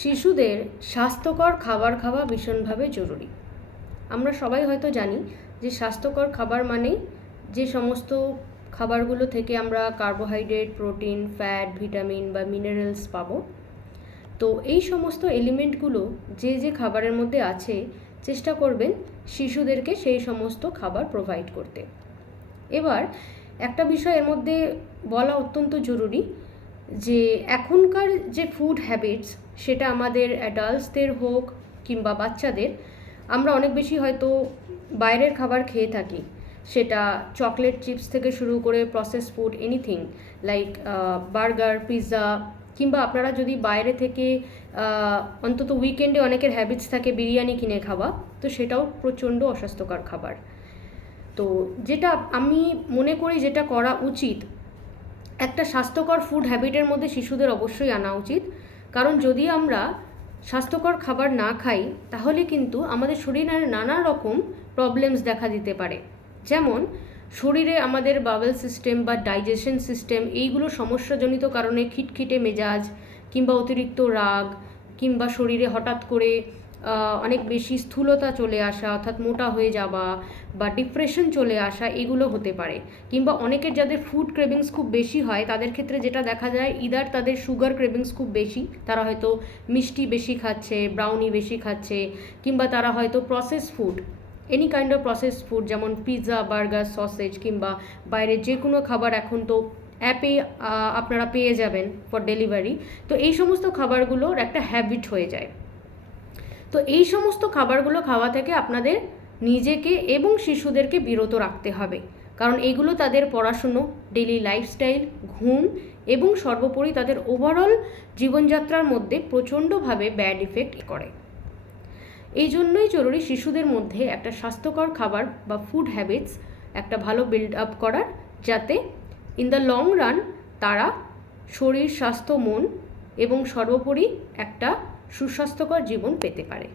শিশুদের স্বাস্থ্যকর খাবার খাওয়া ভীষণভাবে জরুরি। আমরা সবাই হয়তো জানি যে স্বাস্থ্যকর খাবার মানেই যে সমস্ত খাবারগুলো থেকে আমরা কার্বোহাইড্রেট, প্রোটিন, ফ্যাট, ভিটামিন বা মিনারেলস পাবো। তো এই সমস্ত এলিমেন্টগুলো যে যে খাবারের মধ্যে আছে, চেষ্টা করবেন শিশুদেরকে সেই সমস্ত খাবার প্রোভাইড করতে। এবার একটা বিষয় এর মধ্যে বলা অত্যন্ত জরুরি যে এখনকার যে ফুড হ্যাবিটস, সেটা আমাদের অ্যাডাল্টসদের হোক কিংবা বাচ্চাদের, আমরা অনেক বেশি হয়তো বাইরের খাবার খেয়ে থাকি। সেটা চকলেট চিপস থেকে শুরু করে process food, anything like burger, pizza, কিংবা আপনারা যদি বাইরে থেকে অন্তত উইকেন্ডে অনেকের হ্যাবিটস থাকে বিরিয়ানি কিনে খাওয়া, তো সেটাও প্রচণ্ড অস্বাস্থ্যকর খাবার। তো যেটা আমি মনে করি যেটা করা উচিত, একটা স্বাস্থ্যকর ফুড হ্যাবিটের মধ্যে শিশুদের অবশ্যই আনা উচিত। কারণ যদি আমরা স্বাস্থ্যকর খাবার না খাই, তাহলে কিন্তু আমাদের শরীরে নানা রকম প্রবলেমস দেখা দিতে পারে। যেমন শরীরে আমাদের বাওয়েল সিস্টেম বা ডাইজেশন সিস্টেম, এইগুলো সমস্যাজনিত কারণে খিটখিটে মেজাজ কিংবা অতিরিক্ত রাগ কিংবা শরীরে হঠাৎ করে অনেক বেশি স্থূলতা চলে আসা, অর্থাৎ মোটা হয়ে যাওয়া বা ডিপ্রেশন চলে আসা, এগুলো হতে পারে। কিংবা অনেকের যাদের ফুড ক্রেভিংস খুব বেশি হয়, তাদের ক্ষেত্রে যেটা দেখা যায়, ইদার তাদের সুগার ক্রেভিংস খুব বেশি, তারা হয়তো মিষ্টি বেশি খাচ্ছে, ব্রাউনি বেশি খাচ্ছে, কিংবা তারা হয়তো process food, any kind of process food, যেমন পিৎজা, বার্গার, সসেজ কিংবা বাইরের যে কোনো খাবার এখন তো অ্যাপে আপনারা পেয়ে যাবেন ফর ডেলিভারি। তো এই সমস্ত খাবারগুলোর একটা হ্যাবিট হয়ে যায়। তো এই সমস্ত খাবারগুলো খাওয়া থেকে আপনাদের নিজেকে এবং শিশুদেরকে বিরত রাখতে হবে। কারণ এগুলো তাদের পড়াশুনো, ডেইলি লাইফস্টাইল, ঘুম এবং সর্বোপরি তাদের ওভারঅল জীবনযাত্রার মধ্যে প্রচণ্ডভাবে ব্যাড ইফেক্ট করে। এই জন্যই জরুরি শিশুদের মধ্যে একটা স্বাস্থ্যকর খাবার বা ফুড হ্যাবিটস একটা ভালো বিল্ড আপ করার, যাতে ইন দ্য লং রান তারা শরীর, স্বাস্থ্য, মন এবং সর্বোপরি একটা সুস্বাস্থ্যকর জীবন পেতে পারে।